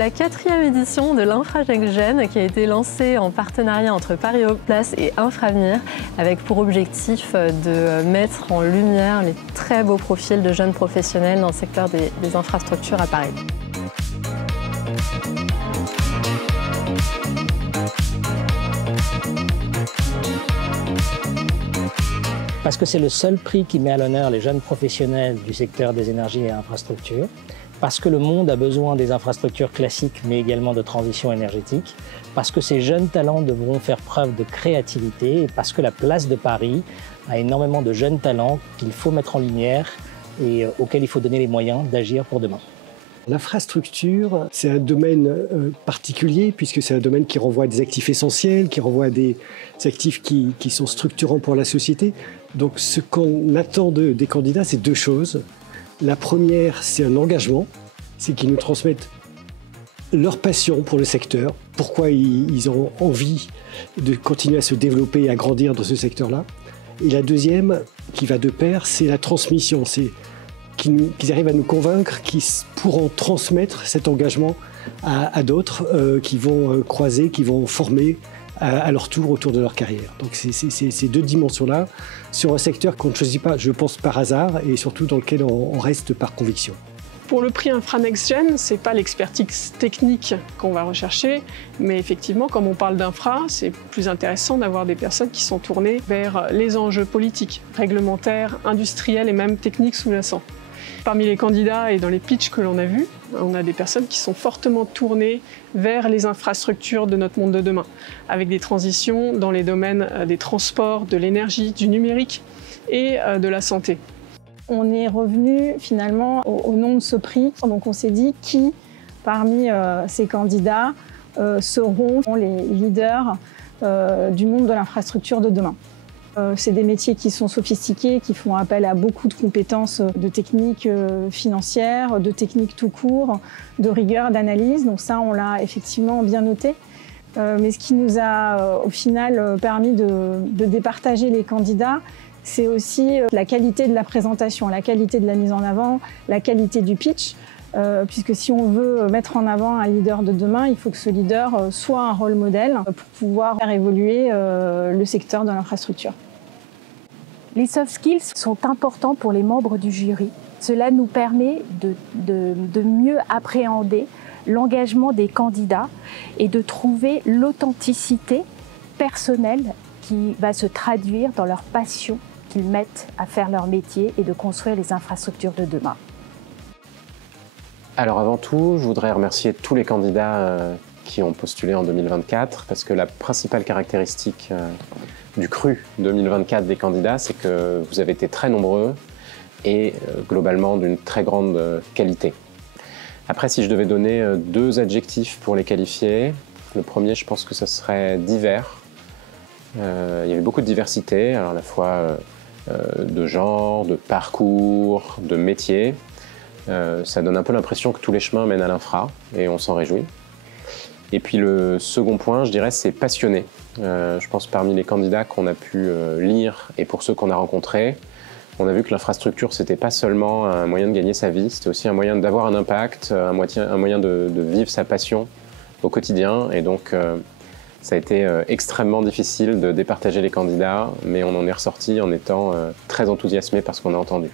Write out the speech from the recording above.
la 4e édition de l'InfraNextGen qui a été lancée en partenariat entre Paris Place et Infravenir avec pour objectif de mettre en lumière les très beaux profils de jeunes professionnels dans le secteur des infrastructures à Paris. Parce que c'est le seul prix qui met à l'honneur les jeunes professionnels du secteur des énergies et infrastructures, parce que le monde a besoin des infrastructures classiques, mais également de transition énergétique, parce que ces jeunes talents devront faire preuve de créativité, et parce que la place de Paris a énormément de jeunes talents qu'il faut mettre en lumière et auxquels il faut donner les moyens d'agir pour demain. L'infrastructure, c'est un domaine particulier puisque c'est un domaine qui renvoie à des actifs essentiels, qui renvoie à des actifs qui sont structurants pour la société. Donc ce qu'on attend des candidats, c'est deux choses. La première, c'est un engagement, c'est qu'ils nous transmettent leur passion pour le secteur, pourquoi ils ont envie de continuer à se développer et à grandir dans ce secteur-là. Et la deuxième, qui va de pair, c'est la transmission, c'est qu'ils arrivent à nous convaincre qu'ils pourront transmettre cet engagement à d'autres qui vont croiser, qui vont former à leur tour autour de leur carrière. Donc c'est ces deux dimensions-là sur un secteur qu'on ne choisit pas, je pense, par hasard et surtout dans lequel on reste par conviction. Pour le prix InfraNextGen, ce n'est pas l'expertise technique qu'on va rechercher, mais effectivement, comme on parle d'infra, c'est plus intéressant d'avoir des personnes qui sont tournées vers les enjeux politiques, réglementaires, industriels et même techniques sous-jacents. Parmi les candidats et dans les pitchs que l'on a vus, on a des personnes qui sont fortement tournées vers les infrastructures de notre monde de demain, avec des transitions dans les domaines des transports, de l'énergie, du numérique et de la santé. On est revenu finalement au nom de ce prix. Donc on s'est dit qui, parmi ces candidats, seront les leaders du monde de l'infrastructure de demain. C'est des métiers qui sont sophistiqués, qui font appel à beaucoup de compétences de techniques financières, de techniques tout court, de rigueur, d'analyse. Donc ça, on l'a effectivement bien noté. Mais ce qui nous a au final permis de départager les candidats, c'est aussi la qualité de la présentation, la qualité de la mise en avant, la qualité du pitch. Puisque si on veut mettre en avant un leader de demain, il faut que ce leader soit un rôle modèle pour pouvoir faire évoluer le secteur de l'infrastructure. Les soft skills sont importants pour les membres du jury. Cela nous permet de mieux appréhender l'engagement des candidats et de trouver l'authenticité personnelle qui va se traduire dans leur passion qu'ils mettent à faire leur métier et de construire les infrastructures de demain. Alors avant tout, je voudrais remercier tous les candidats qui ont postulé en 2024 parce que la principale caractéristique du cru 2024 des candidats, c'est que vous avez été très nombreux et globalement d'une très grande qualité. Après, si je devais donner deux adjectifs pour les qualifier, le premier, je pense que ce serait divers. Il y avait beaucoup de diversité, alors à la fois de genre, de parcours, de métier. Ça donne un peu l'impression que tous les chemins mènent à l'infra et on s'en réjouit. Et puis le second point, je dirais, c'est passionné. Je pense parmi les candidats qu'on a pu lire et pour ceux qu'on a rencontrés, on a vu que l'infrastructure, c'était pas seulement un moyen de gagner sa vie, c'était aussi un moyen d'avoir un impact, un moyen de vivre sa passion au quotidien. Et donc, ça a été extrêmement difficile de départager les candidats, mais on en est ressorti en étant très enthousiasmé par ce qu'on a entendu.